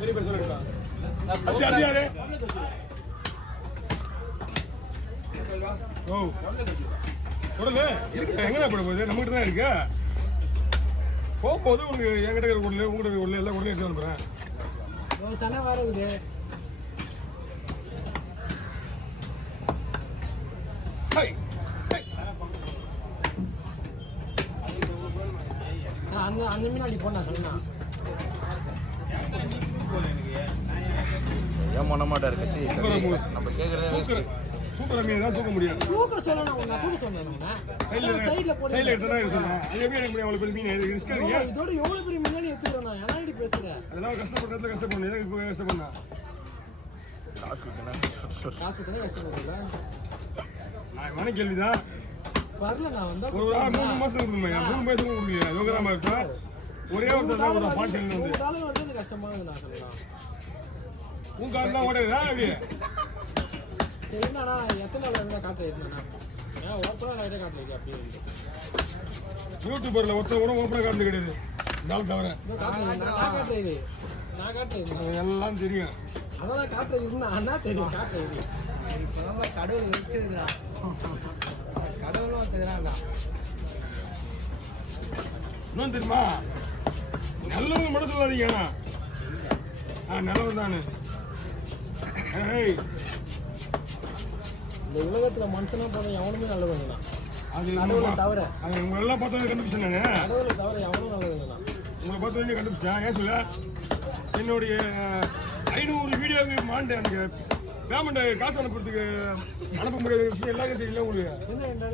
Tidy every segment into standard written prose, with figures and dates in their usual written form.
பெரிய பேர் சொல்லிருக்கா ஓ உடனே இருக்கு எங்கடா போட போகுது நம்மகிட்ட தான் இருக்கு போகும்போது உங்களுக்கு என்கிட்ட இருக்கிற உடனே உங்கள்கிட்ட உடனே எல்லாம் உடனே எடுத்து வந்துடுறேன் தலை வரது அந்த மீனாடி போனா சொன்னா ஏன் பண்ண மாட்டாரு கத்தி நம்ம கேக்குறதே சூப்பர் மீன் தான் தூக்க முடியும் தூக்க சொல்லணும் உங்க தூக்க சொன்னேன் சைடுல போடு சைடுல எடுத்தா எடுத்தா அது எப்படி எனக்கு அவ்வளவு பெரிய மீன் ரிஸ்க் எடுங்க இதோட எவ்வளவு பெரிய மீன் எடுத்துறேன் நான் எல்லாம் பேசுறேன் அதெல்லாம் கஷ்டப்படுறதுல கஷ்டப்படணும் எதுக்கு இப்போ கஷ்டப்படனா காசு கஷ்டப்படுறீங்களா நான் மன கேள்விதான் வரல நான் வந்தா ஒரு 3 மாசம் இருக்குமே 3 மாசம் கொடுக்கல யோகராமா இருக்கா ஒரே ஒரு தான் ஒரு பாட்டு வந்து காலை வந்து கஷ்டமானது நான் சொல்றேன் உங்க கால் தான் ஓடுதா அப்படி என்னன்னா எத்தனை நாள் என்ன காட்ட இருந்தானா ஏன் ஓப்பனா லைட்டா காட்டல அப்படியே யூடியூபர்ல ஒருத்தர் கூட ஓப்பனா காட்டு கிடையாது நாள் தவிர நான் காட்டுறேன் எல்லாம் தெரியும் அதான் காட்டுறது அண்ணா தெரியும் காட்டுறது இப்பதான் கடவுள் வச்சிருந்தா கடவுளும் தெரியாதா இன்னும் தெரியுமா நல்லவங்க மட்டும் சொல்லாதீங்க நல்லவன் தானே இந்த உலகத்துல மனுஷனா போன எவனுமே நல்லவங்க தான் அது கடவுளை தவிர அது உங்க எல்லாம் பார்த்தவங்க கண்டுபிடிச்சேன் நான் கடவுளை தவிர எவனும் நல்லவங்க தான் உங்களை பார்த்தவங்க கண்டுபிடிச்சேன் ஏன் சொல்ல என்னுடைய 500 வீடியோவுக்கு மாண்டேன் எனக்கு பேமெண்ட் காசு அனுப்புறதுக்கு அனுப்ப முடியாத விஷயம் எல்லாருக்கும் தெரியல உங்களுக்கு என்ன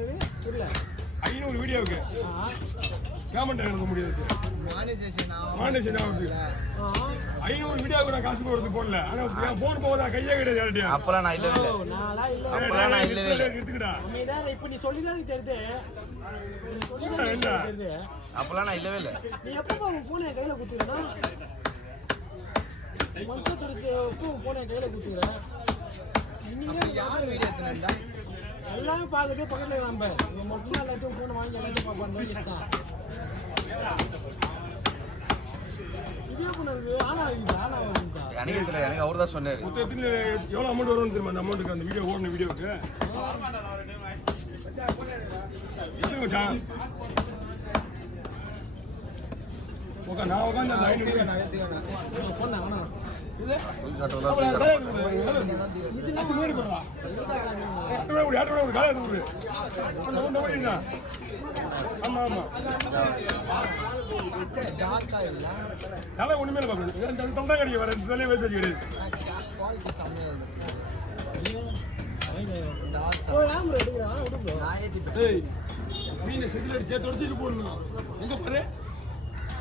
புரியல 500 வீடியோவுக்கு பேமெண்ட் அனுப்ப முடியாது மானிட்டேஷன் ஆகுது 500 வீடியோவுக்கு நான் காசு போடுறது போடல ஆனா போன் போகுதா கையே கிடையாது யார்ட்டையும் அப்பெல்லாம் நான் இல்லவே இல்லை அப்பெல்லாம் நான் இல்லவே இல்லை எடுத்துக்கிட்டா இப்ப நீ சொல்லிதான் தெரியுது அப்பெல்லாம் நான் இல்லவே இல்லை நீ எப்ப உன் போன கையில குத்துறா மொத்த துடிச்சு எப்போ போன கையில குத்துறேன் எல்லாமே பாக்குறது பக்கத்துல நம்ம மொத்தம் எல்லாத்தையும் போன வாங்கி எல்லாத்தையும் பார்ப்பான் இதே பண்ணது ஆனா எனக்கு தெரியல எனக்கு அவர் தான் சொன்னாரு மொத்தத்தில் எவ்வளோ அமௌண்ட் வரும்னு தெரியுமா அந்த அமௌண்ட்டுக்கு அந்த வீடியோ ஓடின வீடியோவுக்கு எதுக்கு மச்சான் ஓகே நான் உட்காந்து அந்த 500 போனேன் ஆமா ஆமா தலை ஒண்ணுமே தொண்டா கிடையாது வர தலையே வச்சு கிடையாது மீன் செதில் அடிச்சா தொடச்சிட்டு போடணும் எங்க பாரு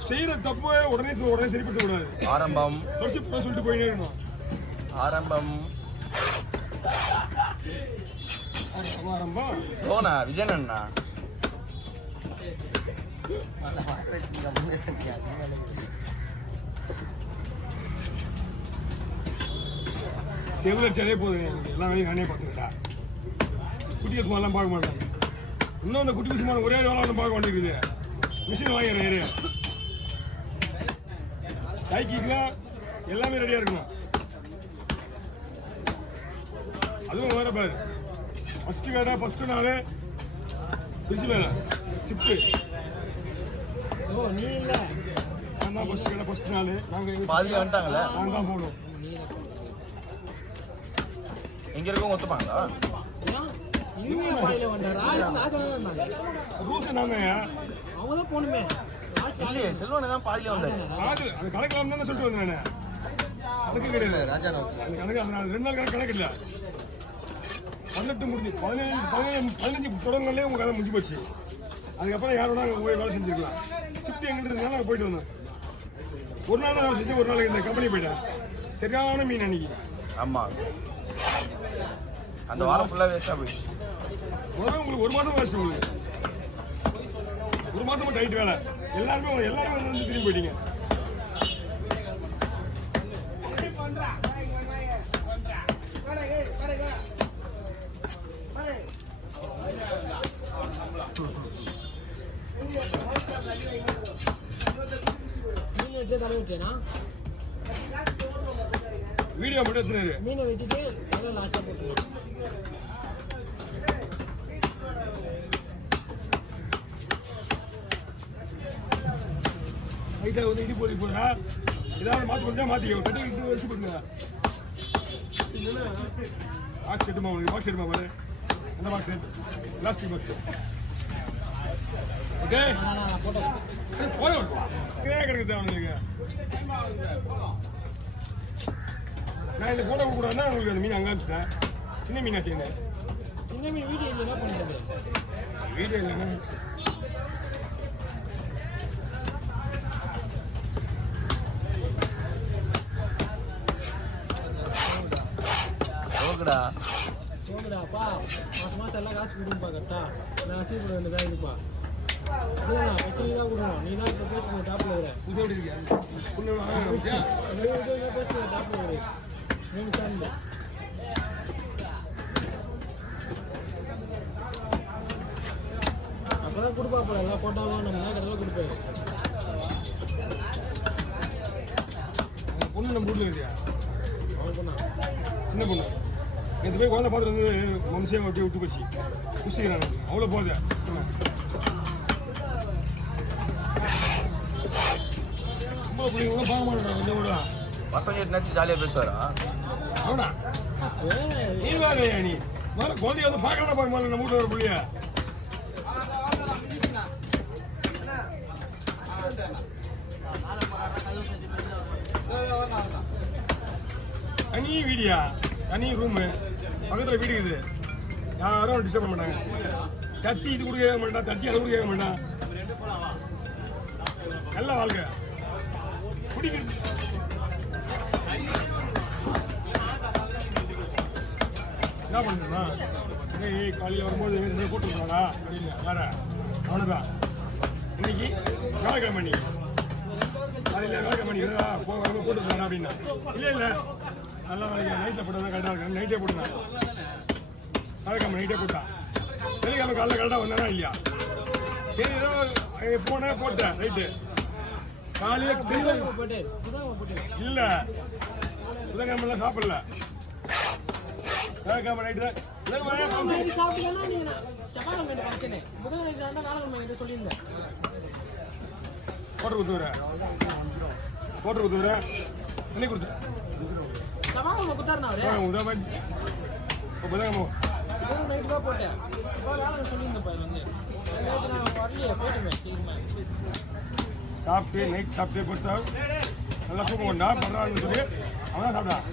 செய்யற தப்பு உடனே சரிப்படுத்த கூடாது ஆரம்பம் தொடச்சி போட சொல்லிட்டு போயிட்டே இருக்கணும் ஆரம்பம் ஆரம்பம் போனா விஜயன் அண்ணா செவில் அடிச்சாலே போதும் எனக்கு எல்லா வேலையும் நானே பார்த்துக்கிட்டா குட்டி சும்மாலாம் பார்க்க மாட்டாங்க இன்னும் அந்த குட்டி சும்மா ஒரே வேலை பார்க்க வேண்டியிருக்குது மிஷின் வாங்கிறேன் கைக்கிக்கலாம் எல்லாமே ரெடியாக இருக்கணும் அதுவும் வேற பாரு ஃபஸ்ட்டு கடை ஃபஸ்ட்டு நாள் ஃப்ரிட்ஜ் வேலை ஷிஃப்ட்டு நீ இல்லை நான் தான் ஃபஸ்ட்டு கடை ஃபஸ்ட்டு நாள் நாங்கள் பாதியில் வந்துட்டாங்களே நான் தான் போகணும் எங்க இருக்கவங்க ஒத்துப்பாங்களா ரூல்ஸ் என்னங்க அவங்கதான் போகணுமே இல்லையே செல்வனை தான் பாதியில வந்தாரு அது கணக்கலாம் தான் சொல்லிட்டு வந்தேன் நான் அதுக்கு கிடையாது ராஜா அந்த கணக்கு அந்த 2 நாள் கணக்கு இல்லை 18 முடிஞ்சு 15 தொடங்கலே உங்க கதை முடிஞ்சு போச்சு அதுக்கப்புறம் யாரோட போய் வேலை செஞ்சுருக்கலாம் ஷிஃப்ட் எங்கிட்ட இருந்தாலும் நாங்கள் போயிட்டு வந்தோம் ஒரு நாள் நான் செஞ்சு ஒரு நாளைக்கு இந்த கம்பெனி போயிட்டேன் சரியான மீன் அன்னைக்கு ஆமா அந்த வாரம் ஃபுல்லா வேஸ்டா போயிடுச்சு உங்களுக்கு ஒரு மாசம் வேஸ்ட் உங்களுக்கு ஒரு மாசமா டைட் வேலை எல்லாருமே வந்து திரும்பி போயிட்டீங்க வீடியோ மட்டும் எடுத்துனாரு. மீனை வெட்டிட்டு நல்லா லாஸ்ட்டாக போட்டுருவோம். லைட்டா வந்து இடி போடி போடுறா. ஏதாவது மாற்றி கொடுத்தா மாற்றிக்க. கட்டி இட்டு வச்சு கொடுங்க. பாக்ஸ் எடுமா உங்களுக்கு பாக்ஸ் எடுமா பாரு. அந்த பாக்ஸ் பிளாஸ்டிக் பாக்ஸ். ஓகே நான் போட்டோ போதும். கிடைக்குது அவனுக்கு. நான் இந்த போட்டோ கொடுக்குறேன்னா உங்களுக்கு அந்த மீன் அங்கே அனுப்பிச்சிட்டேன். சின்ன மீனா செய்யுங்க. சின்ன மீன் வீடியோ என்ன பண்ணுறது? வீடியோ இல்லைன்னா ஓகேடா. போகுதாப்பா மாதம் மாதம் எல்லாம் காசு கொடுப்பா கரெக்டா. நான் அசீவ் பண்ண வேண்டியதாக இருக்குப்பா. இதுதான் ஃபஸ்ட்டு நீ தான் கொடுக்கணும். நீ தான் இப்போ பேசுங்க டாப்பில் வர. புது எப்படி இருக்கியா புண்ணு வாங்கியா பேசுங்க டாப்பில் வர 3 சேனல். அப்போ தான் கொடுப்பா போல எல்லாம் போட்டாலும் நம்ம தான் கடையில் கொடுப்பேன். பொண்ணு நம்ம வீட்டில் இருக்கியா அவன் பண்ணா சின்ன பொண்ணு நேற்று போய் குழந்தை பார்த்துட்டு வந்து மனுஷன் அப்படியே விட்டு போச்சு குசிக்கிறாங்க அவ்வளோ போகுது ரொம்ப பிள்ளைங்க பார்க்க மாட்டேன் கொஞ்சம் கூட பசங்க என்னாச்சு ஜாலியாக பேசுவாரா? அவனா நீ வேறையா நீ முதல்ல குழந்தைய வந்து பார்க்கணும் பார்க்க மாட்டேன் நம்ம வீட்டில் ஒரு பிள்ளைய தனி வீடியா தனி ரூமு பக்கத்தில் வீடு இருக்குது யாரும் டிஸ்டர்ப் பண்ண மாட்டாங்க தட்டி இது கூட கேட்க மாட்டான் தட்டி அது கூட கேட்க மாட்டான் நல்ல வாழ்க்கை பிடிக்குது என்ன பண்ணுறா காலையில் வரும்போது போட்டு விடுவானா அப்படின்னு வேற அவனுதான் இன்னைக்கு வேலைக்கிழமை இன்னைக்கு காலையில் வேலைக்கிழமை வரும்போது போட்டு விடுவானா அப்படின்னா இல்லை நல்லா வேலைக்கு நைட்டில் போட்டா கரெக்டாக இருக்கு நைட்டே போட்டுதான் வேலைக்கிழமை நைட்டே போட்டான் வெள்ளிக்கிழமை காலையில் கரெக்டாக வந்தானா இல்லையா சரி ஏதோ போனேன் போட்டேன் ரைட்டு காலையில் போட்டு இல்லை புதன்கிழமெல்லாம் சாப்பிடல வேலைக்கிழமை நைட்டு சாப்பிட்டீங்கன்னா நீங்க செவ்வாய் மீன் பிரச்சனை புதன் இருந்தால் வேலைக்கிழமை கிட்ட சொல்லியிருந்தேன். போட்டு கொடுத்துக்கிறேன் போட்டு கொடுத்துக்கிறேன் என்னை கொடுத்தேன் செவ்வாய் கொடுத்தாருண்ணா அவரு புதன்கிழமை புதன்கிழமை புதன் நைட்டு தான் போட்டேன். இப்போ வேலை சொல்லியிருந்தேன் வந்து நேற்று நான் வரலையே போயிட்டுமே சரிம்மா சாப்பிட்டு நைட் சாப்பிட்டு கொடுத்தா நல்லா தூக்கம் கொண்டா பண்ணுறான்னு சொல்லி அவன் தான் சாப்பிட்டான்